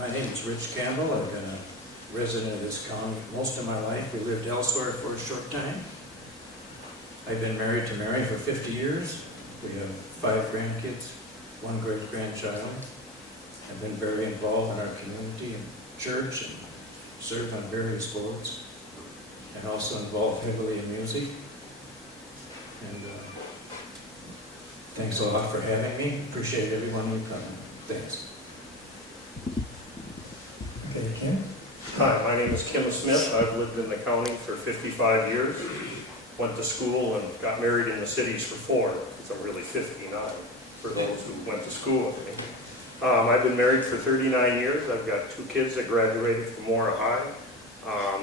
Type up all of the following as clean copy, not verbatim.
My name is Rich Campbell. I've been a resident of this county most of my life. We lived elsewhere for a short time. I've been married to Mary for 50 years. We have 5 grandkids, 1 great-grandchild. I've been very involved in our community and church and served on various boards, and also involved heavily in music. And thanks a lot for having me. Appreciate everyone who come. Thanks. Okay, Ken? Hi, my name is Kim Smith. I've lived in the county for 55 years. Went to school and got married in the cities for 4, because I'm really 59 for those who went to school with me. I've been married for 39 years. I've got 2 kids that graduated from Mora High.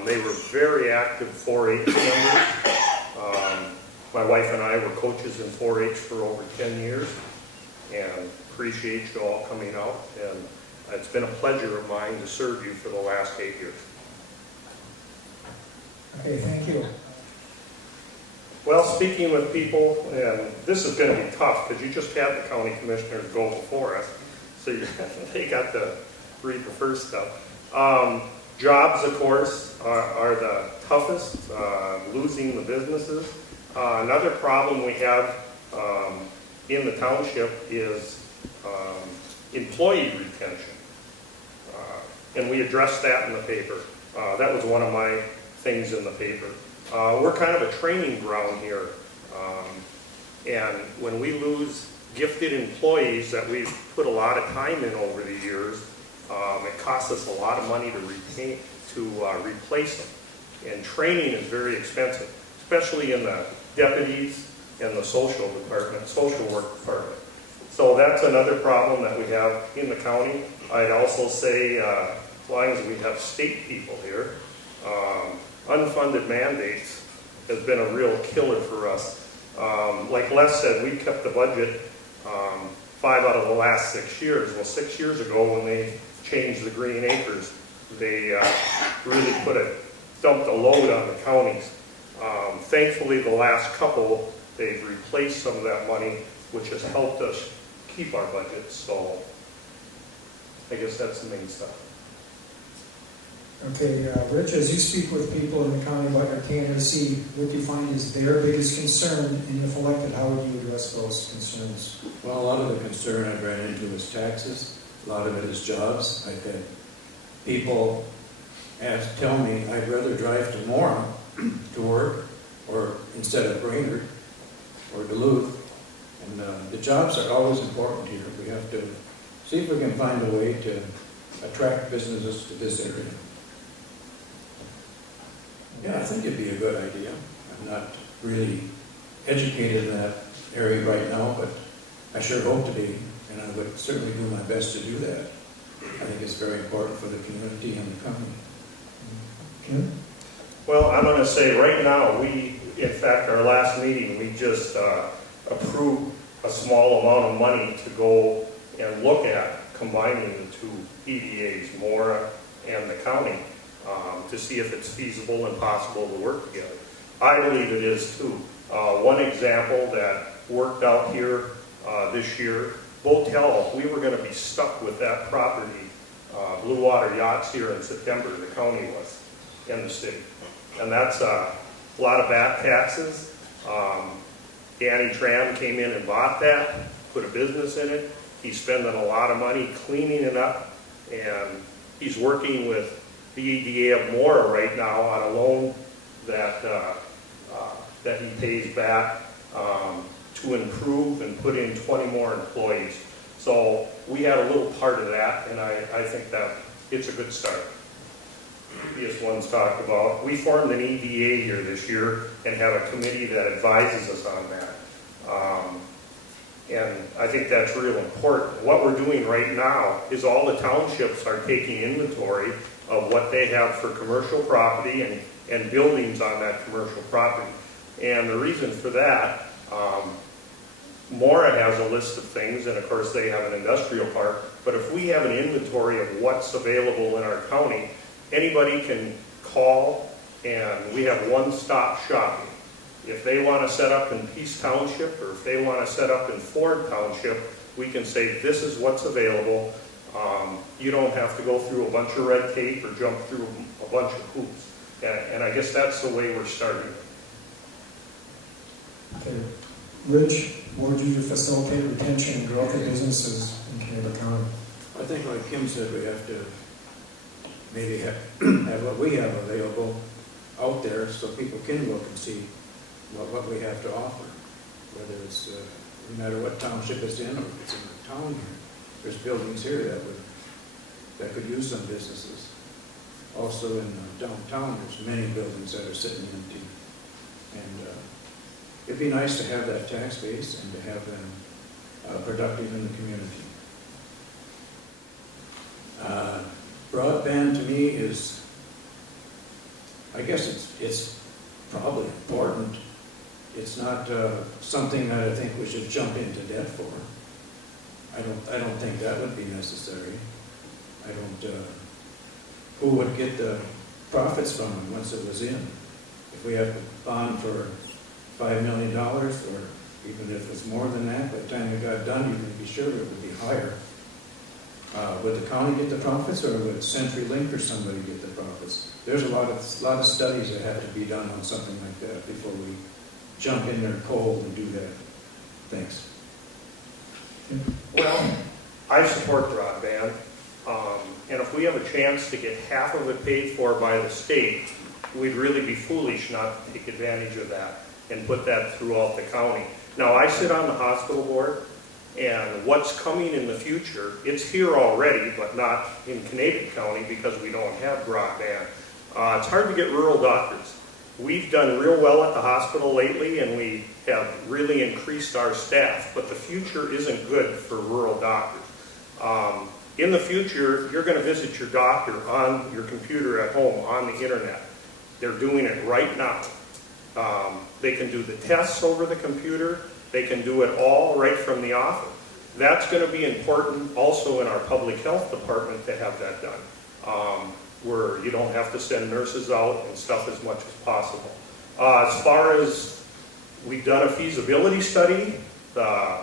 They were very active 4-H members. My wife and I were coaches in 4-H for over 10 years, and appreciate you all coming out. And it's been a pleasure of mine to serve you for the last 8 years. Okay, thank you. Well, speaking with people, and this is going to be tough because you just had the county commissioners go before us, so they got to read the first stuff. Jobs, of course, are the toughest, losing the businesses. Another problem we have in the township is employee retention. And we addressed that in the paper. That was one of my things in the paper. We're kind of a training ground here. And when we lose gifted employees that we've put a lot of time in over the years, it costs us a lot of money to replace them. And training is very expensive, especially in the deputies and the social work department. So that's another problem that we have in the county. I'd also say, as long as we have state people here, unfunded mandates has been a real killer for us. Like Les said, we kept the budget 5 out of the last 6 years. Well, 6 years ago when they changed the green acres, they really dumped a load on the counties. Thankfully, the last couple, they've replaced some of that money, which has helped us keep our budget. So I guess that's the main stuff. Okay, Rich, as you speak with people in the county about your candidacy, what do you find is their biggest concern, and if elected, how would you address those concerns? Well, a lot of the concern I've ran into is taxes. A lot of it is jobs. I've had people tell me I'd rather drive to Mora to work, or instead of Brainerd or Duluth. And the jobs are always important here. We have to see if we can find a way to attract businesses to this area. Yeah, I think it'd be a good idea. I'm not really educated in that area right now, but I sure hope to be, and I would certainly do my best to do that. I think it's very important for the community and the company. Ken? Well, I'm going to say right now, in fact, our last meeting, we just approved a small amount of money to go and look at combining the 2 EDAs, Mora and the county, to see if it's feasible and possible to work together. I believe it is too. One example that worked out here this year, Botel, we were going to be stuck with that property, Blue Water Yachts, here in September, the county was, in the city. And that's a lot of back taxes. Danny Tram came in and bought that, put a business in it. He's spending a lot of money cleaning it up, and he's working with the EDA of Mora right now on a loan that he pays back to improve and put in 20 more employees. So we had a little part of that, and I think that it's a good start. Previous ones talked about, we formed an EDA here this year and have a committee that advises us on that. And I think that's real important. What we're doing right now is all the townships are taking inventory of what they have for commercial property and buildings on that commercial property. And the reason for that, Mora has a list of things, and of course they have an industrial park, but if we have an inventory of what's available in our county, anybody can call, and we have one-stop shopping. If they want to set up in Peace Township, or if they want to set up in Ford Township, we can say this is what's available. You don't have to go through a bunch of red tape or jump through a bunch of hoops. And I guess that's the way we're starting. Okay. Rich, what would you do to facilitate retention and growth of businesses in Kennebunk County? I think like Kim said, we have to maybe have, have what we have available out there so people can look and see what we have to offer. Whether it's, no matter what township it's in or if it's in the town here. There's buildings here that could use some businesses. Also in downtown, there's many buildings that are sitting empty. And it'd be nice to have that tax base and to have them productive in the community. Broadband to me is, I guess it's probably important. It's not something that I think we should jump into debt for. I don't think that would be necessary. I don't, who would get the profits from it once it was in? If we have a bond for $5 million, or even if it's more than that, by the time it got done, you can be sure it would be higher. Would the county get the profits, or would CenturyLink or somebody get the profits? There's a lot of studies that have to be done on something like that before we jump in there cold and do that. Thanks. Well, I support broadband, and if we have a chance to get half of it paid for by the state, we'd really be foolish not to take advantage of that and put that throughout the county. Now, I sit on the hospital board, and what's coming in the future, it's here already, but not in Kennebunk County because we don't have broadband. It's hard to get rural doctors. We've done real well at the hospital lately, and we have really increased our staff, but the future isn't good for rural doctors. In the future, you're going to visit your doctor on your computer at home, on the internet. They're doing it right now. They can do the tests over the computer. They can do it all right from the office. That's going to be important also in our public health department to have that done, where you don't have to send nurses out and stuff as much as possible. As far as we've done a feasibility study, the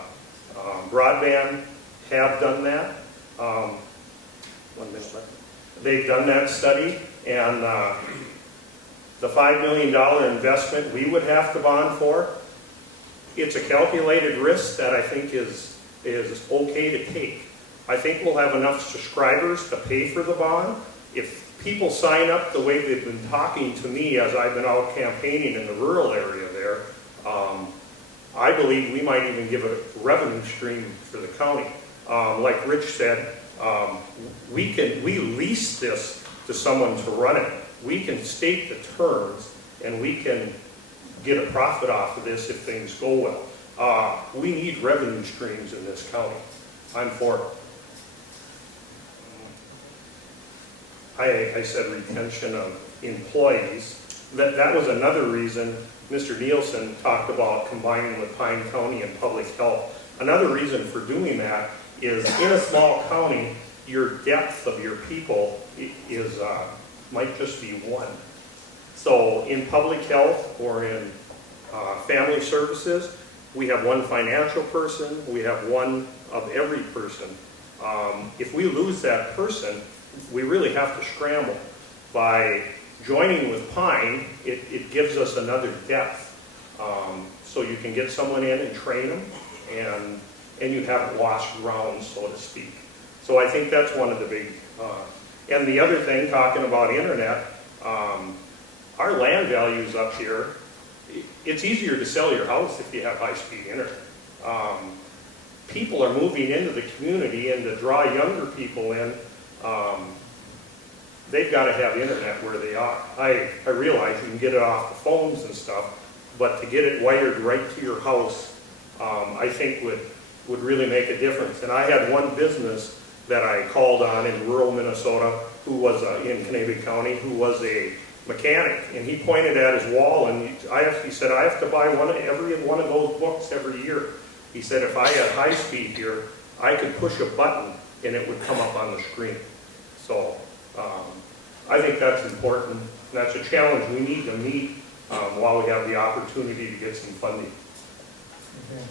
broadband have done that. 1 minute left. They've done that study, and the $5 million investment we would have to bond for, it's a calculated risk that I think is okay to take. I think we'll have enough subscribers to pay for the bond. If people sign up the way they've been talking to me as I've been out campaigning in the rural area there, I believe we might even give a revenue stream for the county. Like Rich said, we lease this to someone to run it. We can state the terms, and we can get a profit off of this if things go well. We need revenue streams in this county. I'm for it. I said retention of employees. That was another reason Mr. Nielsen talked about combining with Pine County and public health. Another reason for doing that is in a small county, your depth of your people is might just be one. So in public health or in family services, we have one financial person, we have one of every person. If we lose that person, we really have to scramble. By joining with Pine, it gives us another depth. So you can get someone in and train them, and you haven't lost ground, so to speak. So I think that's one of the big, and the other thing, talking about internet, our land values up here, it's easier to sell your house if you have high-speed internet. People are moving into the community, and to draw younger people in, they've got to have internet where they are. I realize you can get it off the phones and stuff, but to get it wired right to your house, I think would really make a difference. And I had one business that I called on in rural Minnesota who was in Kennebunk County, who was a mechanic, and he pointed at his wall, and he said, I have to buy every one of those books every year. He said, if I had high speed here, I could push a button and it would come up on the screen. So I think that's important. That's a challenge we need to meet while we have the opportunity to get some funding. Okay.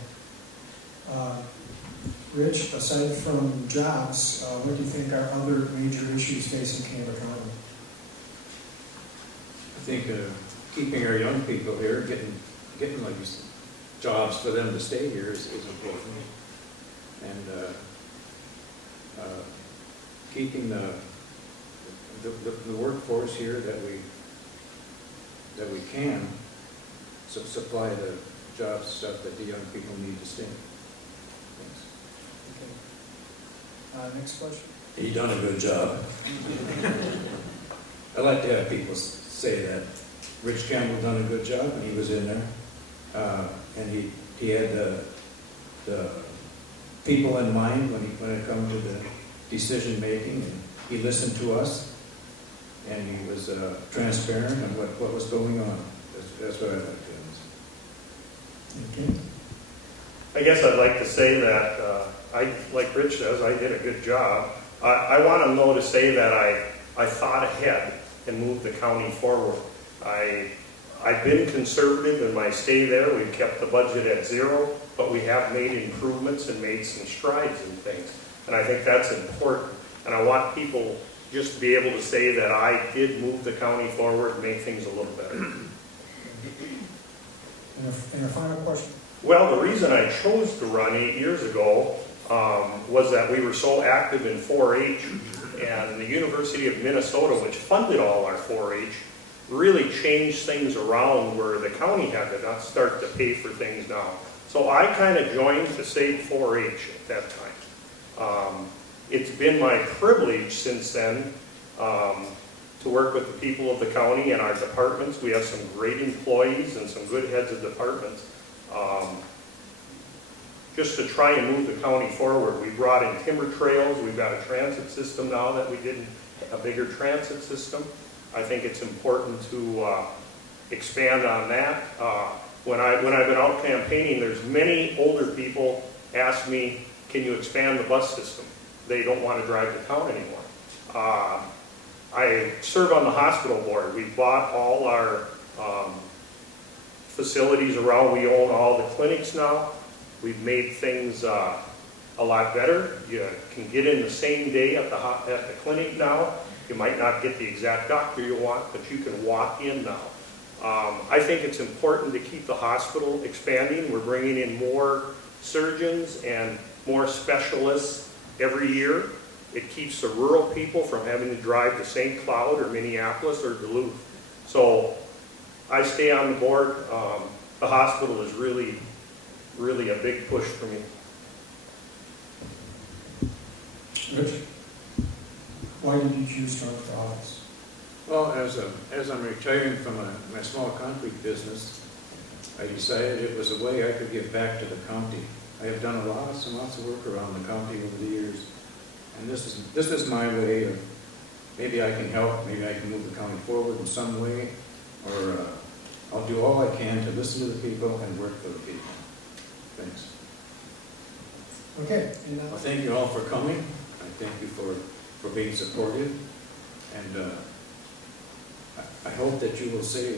Rich, aside from jobs, what do you think are other major issues facing Canada County? I think keeping our young people here, getting like you said, jobs for them to stay here is important. And keeping the workforce here that we can supply the job stuff that the young people need to stay. Thanks. Okay. Next question. He done a good job. I like to have people say that. Rich Campbell done a good job, and he was in there, and he had the people in mind when it comes to the decision making. And he listened to us, and he was transparent on what was going on. That's what I like to Okay. I guess I'd like to say that, like Rich says, I did a good job. I want them though to say that I thought ahead and moved the county forward. I've been conservative in my stay there. We've kept the budget at zero, but we have made improvements and made some strides in things. And I think that's important. And I want people just to be able to say that I did move the county forward and make things a little better. And a final question. Well, the reason I chose to run 8 years ago was that we were so active in 4-H, and the University of Minnesota, which funded all our 4-H, really changed things around where the county had to not start to pay for things now. So I kind of joined to save 4-H at that time. It's been my privilege since then to work with the people of the county and our departments. We have some great employees and some good heads of departments. Just to try and move the county forward. We brought in timber trails. We've got a transit system now that we didn't, a bigger transit system. I think it's important to expand on that. When I've been out campaigning, there's many older people ask me, can you expand the bus system? They don't want to drive to town anymore. I serve on the hospital board. We bought all our facilities around. We own all the clinics now. We've made things a lot better. You can get in the same day at the clinic now. You might not get the exact doctor you want, but you can walk in now. I think it's important to keep the hospital expanding. We're bringing in more surgeons and more specialists every year. It keeps the rural people from having to drive to St. Cloud or Minneapolis or Duluth. So I stay on the board. The hospital is really a big push for me. Rich, why did you choose to run for office? Well, as I'm retiring from my small concrete business, I decided it was a way I could give back to the county. I have done lots of work around the county over the years, and this is my way of, maybe I can help, maybe I can move the county forward in some way, or I'll do all I can to listen to the people and work for the people. Thanks. Okay. Well, thank you all for coming. I thank you for being supportive, and I hope that you will say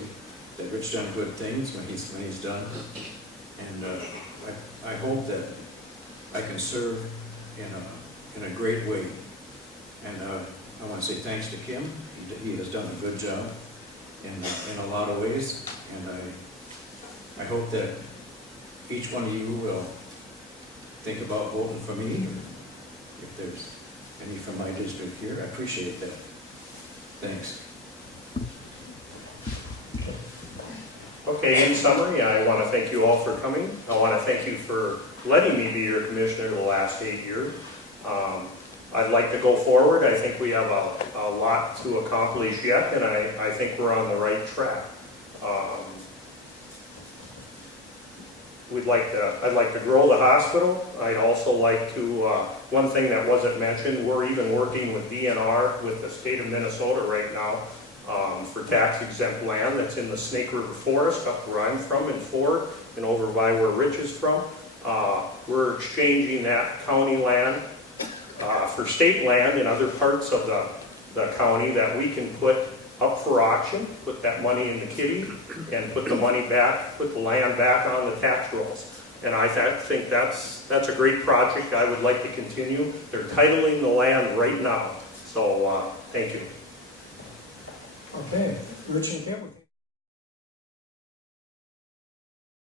that Rich done good things when he's done, and I hope that I can serve in a great way. And I want to say thanks to Kim. He has done a good job in a lot of ways, and I hope that each one of you will think about voting for me, if there's any from my district here. I appreciate that. Thanks. Okay, in summary, I want to thank you all for coming. I want to thank you for letting me be your commissioner the last 8 years. I'd like to go forward. I think we have a lot to accomplish yet, and I think we're on the right track. I'd like to grow the hospital. I'd also like to, one thing that wasn't mentioned, we're even working with DNR, with the state of Minnesota right now, for tax-exempt land that's in the Snake River Forest, up where I'm from in Ford, and over by where Rich is from. We're exchanging that county land for state land in other parts of the county that we can put up for auction, put that money in the kitty, and put the money back, put the land back on the tax rolls. And I think that's a great project. I would like to continue. They're titling the land right now. So, thank you. Okay, Rich and Kim.